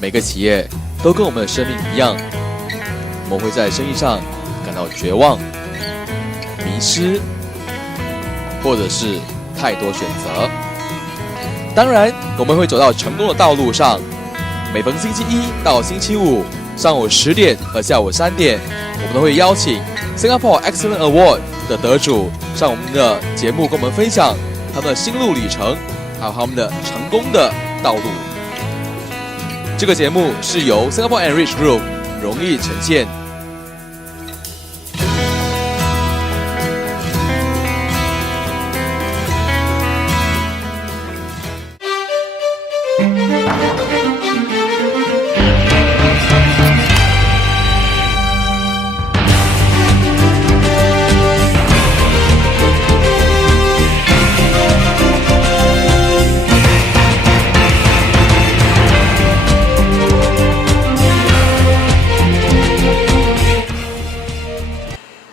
每个企业都跟我们的生命一样，我们会在生意上感到绝望、迷失，或者是太多选择。当然，我们会走到成功的道路上。每逢星期一到星期五上午10点和下午3点，我们都会邀请 Singapore Excellent Award 的得主上我们的节目，跟我们分享他们的心路历程，还有他们的成功的道路。这个节目是由 Singapore Enrich Group 荣誉呈现。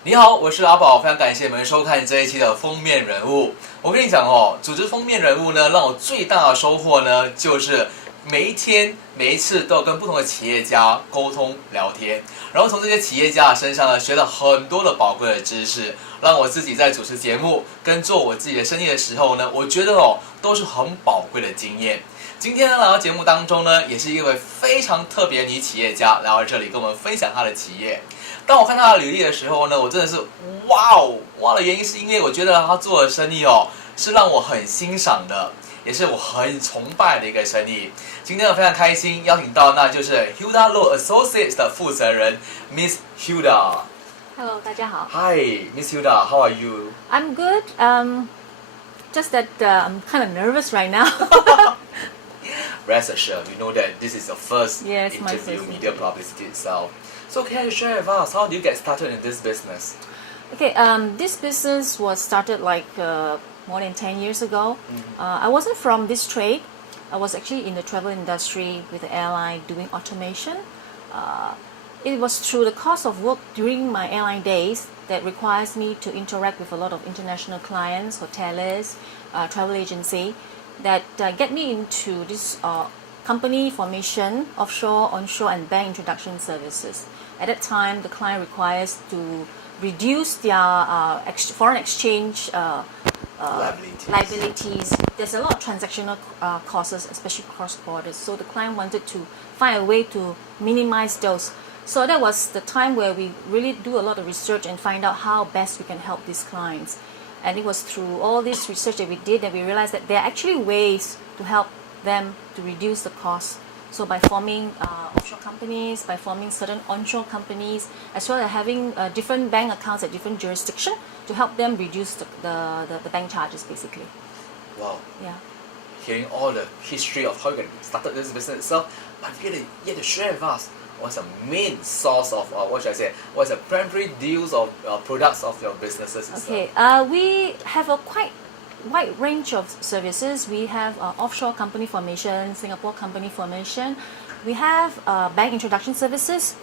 你好，我是阿宝，非常感谢你们收看这一期的封面人物。我跟你讲哦，组织封面人物呢，让我最大的收获呢，就是每一天、每一次都有跟不同的企业家沟通聊天，然后从这些企业家的身上呢，学了很多的宝贵的知识，让我自己在主持节目跟做我自己的生意的时候呢，我觉得哦，都是很宝贵的经验。今天呢，来到节目当中呢，也是一位非常特别的女企业家来到这里跟我们分享她的企业。当我看她的履历的时候呢，我真的是哇的原因是因为我觉得她做的生意哦，是让我很欣赏的，也是我很崇拜的一个生意。今天我非常开心邀请到那就是 Hilda Loe Associates 的负责人 Miss Hilda。Hello， 大家好。Hi, Miss Hilda, how are you? I'm good. Just that I'm kind of nervous right now. Rest assured, you know that this is your first interview, media publicity itself. So can you share with us, how do you get started in this business? Okay, this business was started like more than 10 years ago. I wasn't from this trade. I was actually in the travel industry with the airline doing automation. It was through the course of work during my airline days that requires me to interact with a lot of international clients, hoteliers, travel agency, that get me into this company formation, offshore, onshore, and bank introduction services. At that time, the client requires to reduce their foreign exchange liabilities. There's a lot of transactional costs, especially cross borders. So the client wanted to find a way to minimize those. So that was the time where we really do a lot of research and find out how best we can help these clients. And it was through all this research that we did that we realized that there are actually ways to help them to reduce the cost. So by forming offshore companies, by forming certain onshore companies, as well as having different bank accounts at different jurisdictions to help them reduce the bank charges, basically. Wow. Yeah. Hearing all the history of how you started this business itself, but you had to share with us what's the main source of, what's the primary deals of products of your businesses itself? Okay, we have a quite wide range of services. We have offshore company formation, Singapore company formation. We have bank introduction services.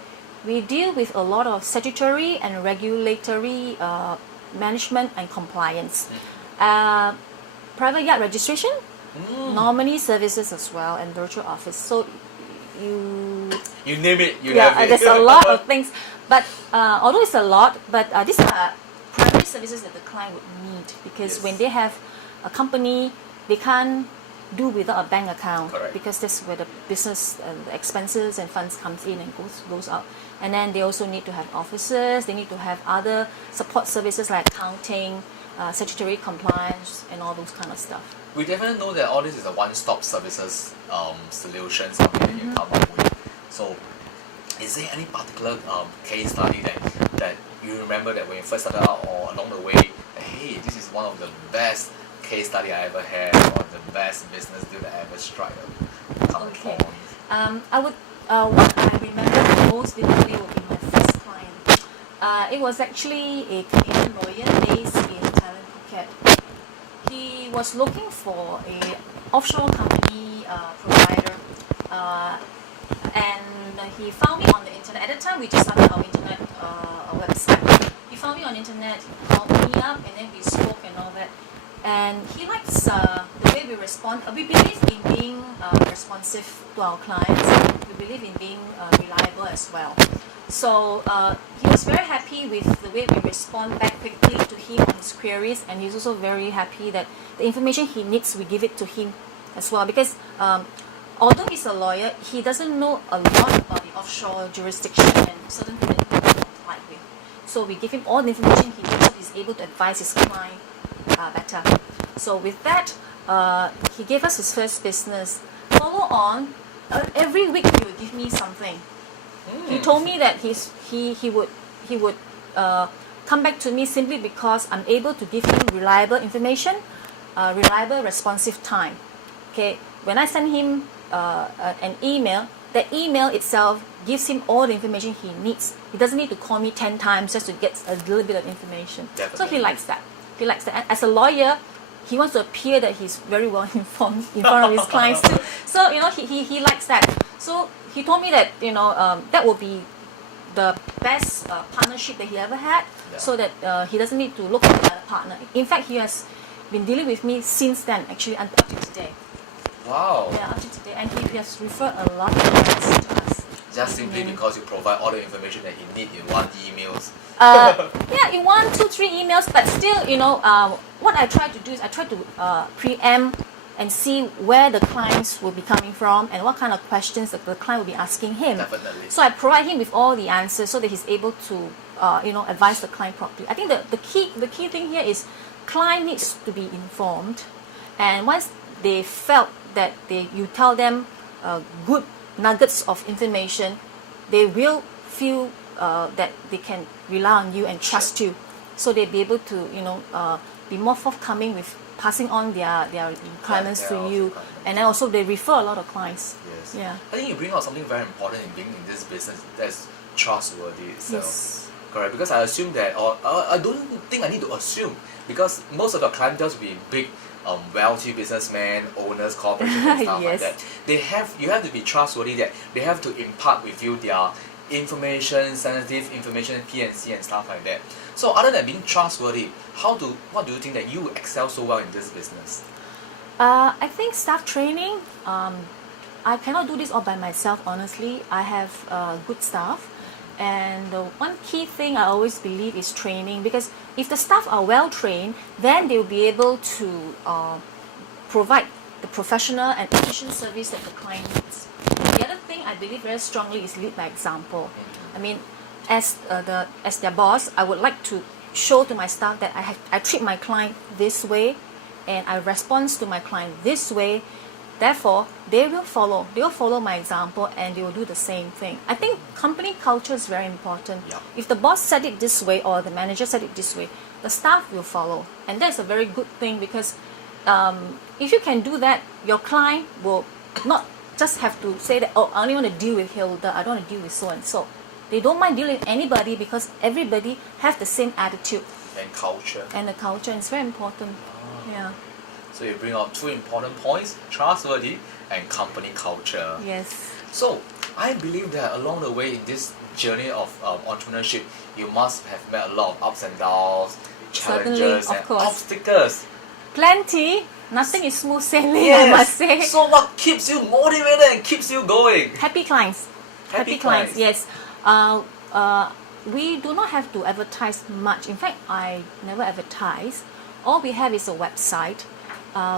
We deal with a lot of statutory and regulatory management and compliance. Private yacht registration, nominee services as well, and virtual office. So you name it, you have it. There's a lot of things, but although it's a lot, but these are primary services that the client would need, because when they have a company, they can't do without a bank account. Correct. Because that's where the business the expenses and funds comes in and goes out. And then they also need to have offices, they need to have other support services like accounting, statutory compliance, and all those kind of stuff. We definitely know that all this is a one-stop services solution, something that you come up with. So, is there any particular case study that you remember that when you first started out or along the way, hey, this is one of the best case study I ever had, or the best business deal that I ever struck? Okay. What I remember most vividly would be my first client. It was actually a Canadian lawyer based in Thailand, Phuket. He was looking for a offshore company provider, and he found me on the internet. At that time, we just started our internet website. He found me on the internet, called me up, and then we spoke and all that. And he likes the way we we respond, we believe in being responsive to our clients. We believe in being reliable as well. So he was very happy with the way we respond back quickly to him on his queries, and he's also very happy that the information he needs, we give it to him as well. Because although he's a lawyer, he doesn't know a lot about the offshore jurisdiction and certain things that he doesn't comply with. So we give him all the information he needs so he's able to advise his client better. So with that, he gave us his first business. Follow on, every week he would give me something. He told me that he would come back to me simply because I'm able to give him reliable information, reliable responsive time. Okay, when I send him an email, the email itself gives him all the information he needs. He doesn't need to call me 10 times just to get a little bit of information. Definitely. So he likes that. He likes that. And as a lawyer, he wants to appear that he's very well informed in front of his clients too. So he likes that. So he told me that that will be the best partnership that he ever had. Yeah. So that he doesn't need to look for another partner. In fact, he has been dealing with me since then, actually, up to today. Wow. Yeah, up to today, and he has referred a lot of clients to us. Just simply because you provide all the information that he needs in one emails. Yeah, in 1, 2, 3 emails, but still, what I try to do is I try to preempt and see where the clients will be coming from and what kind of questions that the client will be asking him. Definitely. So I provide him with all the answers so that he's able to, advise the client properly. I think the key thing here is client needs to be informed, and once they felt that you tell them good nuggets of information, they will feel that they can rely on you and trust you, so they'll be able to be more forthcoming with passing on their requirements to you, and then also they refer a lot of clients. Yes. Yeah. I think you bring out something very important in being in this business, that's trustworthy itself. Yes. Correct, because I assume that, or I don't think I need to assume, because most of the clientele will be big, wealthy businessmen, owners, corporations, and stuff Yes. like that. You have to be trustworthy, that they have to impart with you their information, sensitive information, P&C and stuff like that. So other than being trustworthy, what do you think that you excel so well in this business? I think staff training. I cannot do this all by myself, honestly. I have good staff. And the one key thing I always believe is training, because if the staff are well trained, then they will be able to provide the professional and efficient service that the client needs. The other thing I believe very strongly is lead by example. I mean, as their boss, I would like to show to my staff that I treat my client this way, and I respond to my client this way. Therefore, they will follow. They will follow my example, and they will do the same thing. I think company culture is very important. Yeah. If the boss said it this way or the manager said it this way, the staff will follow, and that's a very good thing, because if you can do that, your client will not just have to say that, oh, I only want to deal with Hilda, I don't want to deal with so and so. They don't mind dealing with anybody, because everybody has the same attitude And culture. and the culture, and it's very important. Yeah. So you bring out two important points, trustworthy and company culture. Yes. So I believe that along the way in this journey of entrepreneurship, you must have met a lot of ups and downs, challenges, Certainly, of and course. obstacles. Plenty. Nothing is smooth sailing, Yes. I must say. So what keeps you motivated and keeps you going? Happy clients. Happy clients. clients. Yes. We do not have to advertise much. In fact, I never advertise. All we have is a website.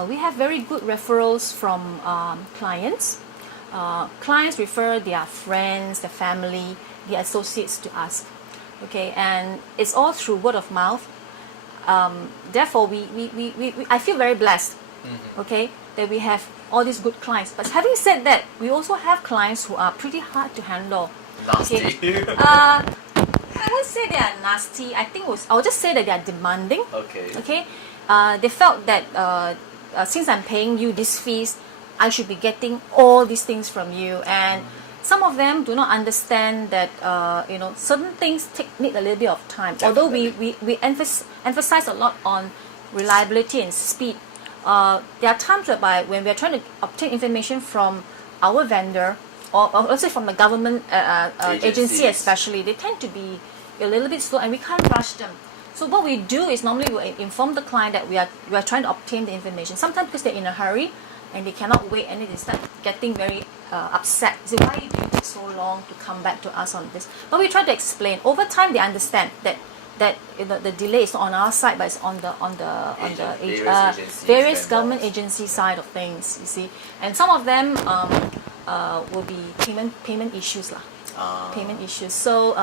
We have very good referrals from clients. Clients refer their friends, their family, their associates to us. Okay, and it's all through word of mouth. Therefore, I feel very blessed. Okay, that we have all these good clients. But having said that, we also have clients who are pretty hard to handle. Nasty. Okay. I won't say they are nasty. I'll just say that they are demanding. Okay. Okay. They felt that since I'm paying you these fees, I should be getting all these things from you. And some of them do not understand that certain things need a little bit of time. Although we emphasize a lot on reliability and speed. There are times whereby when we are trying to obtain information from our vendor, or let's say from the government agency Agencies. especially, they tend to be a little bit slow, and we can't rush them. So what we do is normally we inform the client that we are trying to obtain the information. Sometimes because they're in a hurry and they cannot wait, and then they start getting very upset. They say, why do you take so long to come back to us on this? But we try to explain. Over time, they understand that the delay is not on our side, but it's on the various government agency side of things. You see, and some of them will be payment issues lah. Payment issues. So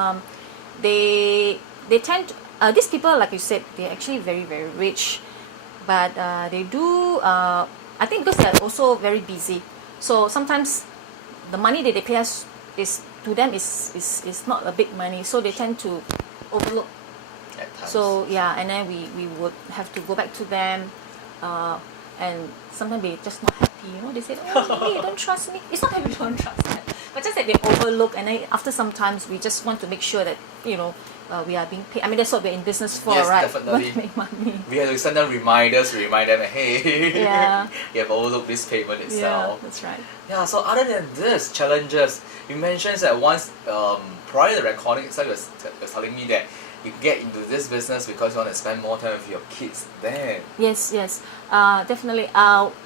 they tend to, these people, like you said, they're actually very, very rich, but they do. I think because they're also very busy. So sometimes the money that they pay us is not a big money. So they tend to overlook. So yeah, and then we would have to go back to them, and sometimes they're just not happy. They say, "Oh, you don't trust me." It's not that we don't trust them, but just that they overlook. And then after some times, we just want to make sure that we are being paid. I mean, that's what we're in business for, yes, right? Definitely. We want to make money. We have to send them reminders to remind them, hey, Yeah. you have overlooked this payment Yeah, itself. that's right. Yeah, so other than this, challenges, you mentioned that once, prior to the recording, so you were telling me that you get into this business because you want to spend more time with your kids then. Yes, definitely.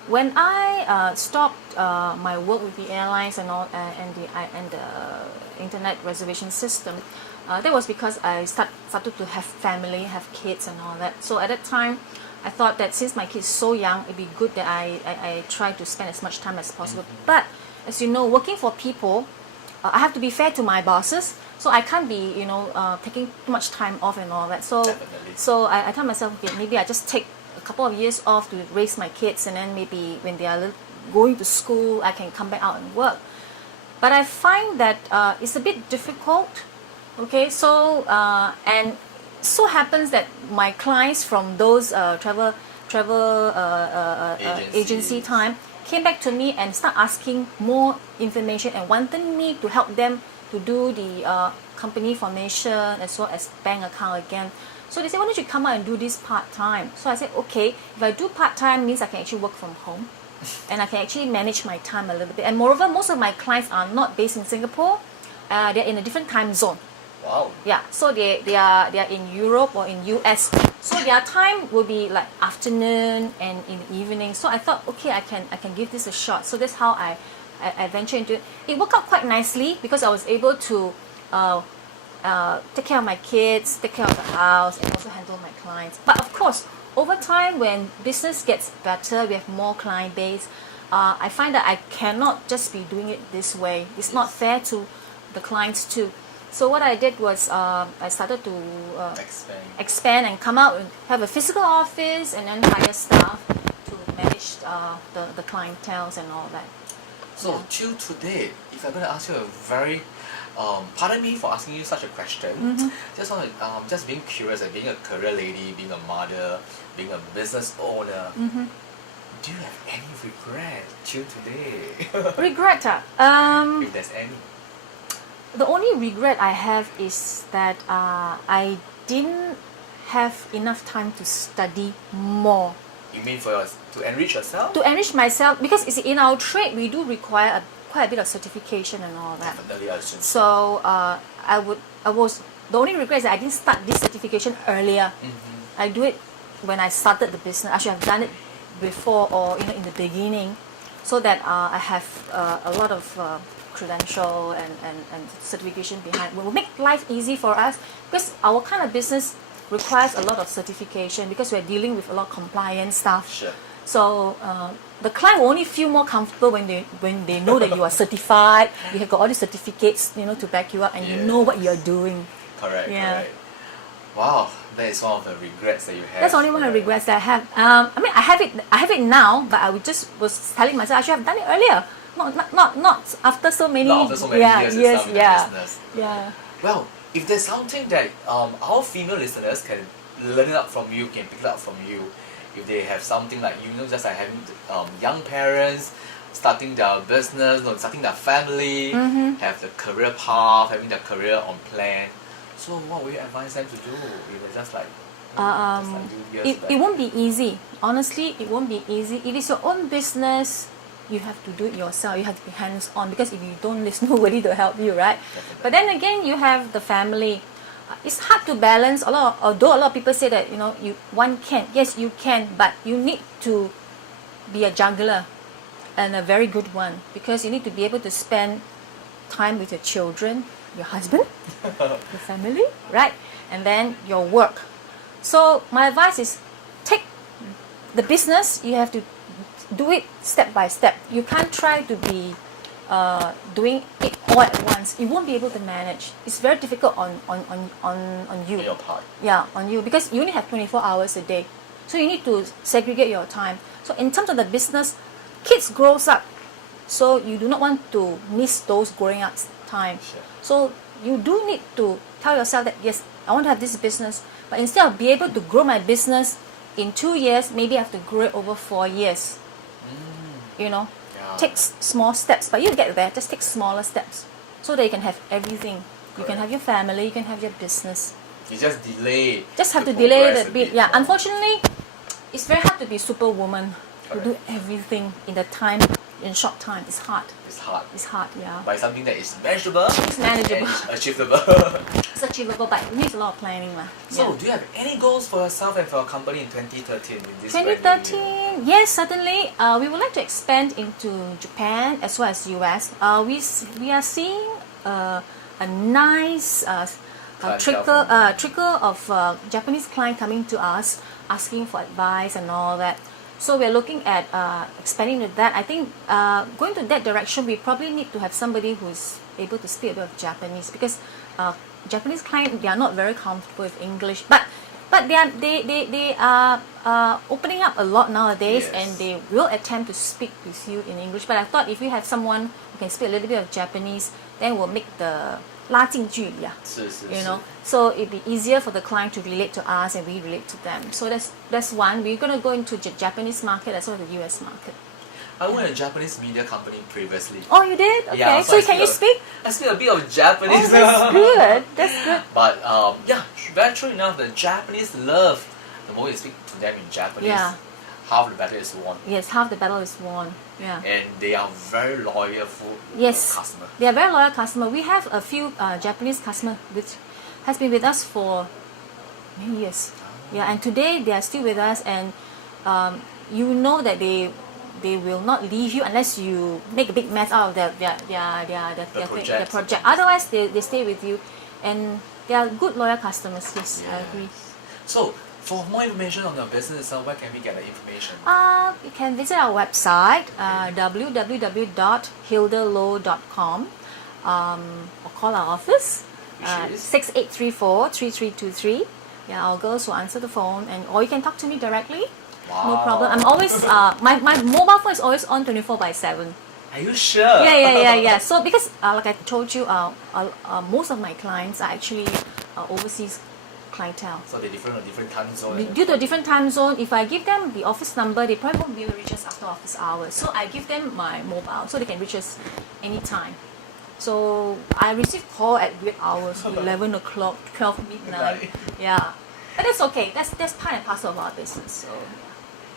When I stopped my work with the airlines and all, and the internet reservation system, that was because I started to have family, have kids and all that. So at that time, I thought that since my kids so young, it'd be good that I try to spend as much time as possible. But as you know, working for people, I have to be fair to my bosses. So I can't be, taking too much time off and all that. So, Definitely. so I tell myself, okay, maybe I just take a couple of years off to raise my kids, and then maybe when they are going to school, I can come back out and work. But I find that it's a bit difficult. Okay, so and so happens that my clients from those travel agency time came back to me and start asking more information and wanted me to help them to do the company formation as well as bank account again. So they said, why don't you come out and do this part-time? So I said, okay, if I do part-time means I can actually work from home and I can actually manage my time a little bit. And moreover, most of my clients are not based in Singapore. They're in a different time zone. Wow. Yeah, so they are in Europe or in US. So their time will be like afternoon and in the evening. So I thought, okay, I can give this a shot. So that's how I ventured into it. It worked out quite nicely because I was able to take care of my kids, take care of the house, and also handle my clients. But of course, over time, when business gets better, we have more client base, I find that I cannot just be doing it this way. It's not fair to the clients too. So what I did was I started to expand and come out and have a physical office and then hire staff to manage the clienteles and all that. So Yeah. till today, if I'm going to ask you a very, pardon me for asking you such a question, just want to, just being curious, like being a career lady, being a mother, being a business owner, do you have any regret till today? Regret? If there's any. The only regret I have is that I didn't have enough time to study more. You mean to enrich yourself? To enrich myself, because you see, in our trade we do require quite a bit of certification and all that. Definitely, I assume. So the only regret is that I didn't start this certification earlier. I do it when I started the business. I should have done it before or in the beginning, so that I have a lot of credential and certification behind. It will make life easy for us because our kind of business requires a lot of certification because we're dealing with a lot of compliance stuff. Sure. So the client will only feel more comfortable when they know that you are certified, you have got all these certificates, to back you up, and you know what you're doing. Correct, Yeah. correct. Wow, that is one of the regrets that you have. That's only one of the regrets that I have. I mean, I have it now, but I was telling myself I should have done it earlier. Not after so many. Not after so many years itself in the business. Yeah. Well, if there's something that our female listeners can learn it up from you, can pick it up from you, if they have something like just like having young parents starting their business, starting their family, have the career path, having their career on plan. So what would you advise them to do if they're just like it won't be easy. Honestly, it won't be easy. If it's your own business, you have to do it yourself. You have to be hands-on because if you don't, there's nobody to help you, right? Definitely. But then again, you have the family. it's hard to balance. Although a lot of people say that one can. Yes, you can, but you need to be a juggler, and a very good one, because you need to be able to spend time with your children, your husband, your family, right, and then your work. So my advice is, take the business. You have to do it step by step. You can't try to be doing it all at once. You won't be able to manage. It's very difficult on you. On your part. Yeah, on you, because you only have 24 hours a day. So you need to segregate your time. So in terms of the business, kids grows up. So you do not want to miss those growing up time. Sure. So you do need to tell yourself that, yes, I want to have this business, but instead of be able to grow my business in 2 years, maybe I have to grow it over 4 years. Yeah. Take small steps, but you get there. Just take smaller steps so that you can have everything. You can Correct. have your family, you can have your business. You just delay. Just have the to delay progress the a bit. bit Yeah, more. unfortunately, it's very hard to be superwoman, to do Correct. everything in short time. It's hard. It's hard. It's hard, yeah. By something that is manageable. It's manageable. And it's achievable. It's achievable, but it needs a lot of planning. So, Yeah. do you have any goals for yourself and for your company in 2013? In this brand new year? 2013, yes, certainly. We would like to expand into Japan as well as US. We are seeing a nice trickle of Japanese clients coming to us asking for advice and all that. So we're looking at expanding with that. I think going to that direction, we probably need to have somebody who's able to speak a bit of Japanese, because Japanese clients, they are not very comfortable with English, but they are opening up a lot nowadays, Yes. and they will attempt to speak with you in English. But I thought if you have someone who can speak a little bit of Japanese, then will make the 拉近距离啊。是是 You 是 know, so it'd be easier for the client to relate to us and we relate to them. So that's one. We're going to go into the Japanese market as well as the US market. I owned a Japanese media company previously. Oh, you did? Okay. Yeah, So can you speak? I speak a bit of Japanese. Oh, that's good. That's good. But yeah, very true enough, the Japanese love the more you speak to them in Japanese, Yeah. half the battle is won. Yes, half the battle is won. Yeah. And they are very loyal Yes. customer. They are very loyal customer. We have a few Japanese customer which has been with us for many years. Yeah, and today they are still with us, and you know that they will not leave you unless you make a big mess out of their project. Otherwise, they stay with you, and they are good loyal customers. Yes, I agree. So, for more information on your business, where can we get the information? You can visit our website, www.hildaloe.com, or call our office, Which is? 6834-3323. Yeah, our girls will answer the phone, or you can talk to me directly. Wow. No problem. I'm always my mobile phone is always on 24/7. Are you sure? Yeah. So because like I told you, most of my clients are actually overseas clientele. So they're different time zone. Due to a different time zone, if I give them the office number, they probably won't be able to reach us after office hours. So I give them my mobile so they can reach us anytime. So I receive call at weird hours, 11 o'clock, 12 midnight. Right. Yeah. But that's okay. That's part and parcel of our business. So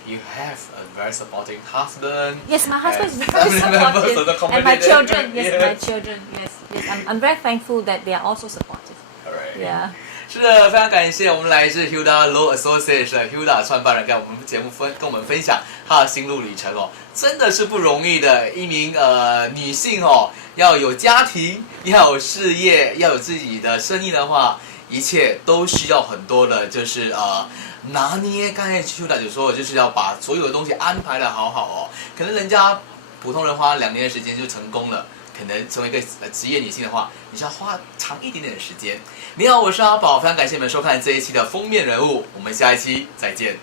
You have a very supporting husband. yes, my husband is and very family members of the supportive, and my community. children. Yes, Yeah. my children. Yes. I'm very thankful that they are also supportive. Correct. Yeah. 是的，非常感谢我们来自 Hilda Loe Associates 的 Hilda 创办人跟我们节目跟我们分享她的心路旅程哦，真的是不容易的。一名女性哦，要有家庭，要有事业，要有自己的生意的话，一切都需要很多的，就是拿捏。刚才 Hilda 就说，就是要把所有的东西安排的好好哦。可能人家普通人花2年的时间就成功了。可能成为一个职业女性的话，你是要花长一点点的时间。你好，我是阿宝，非常感谢你们收看这一期的封面人物，我们下一期再见。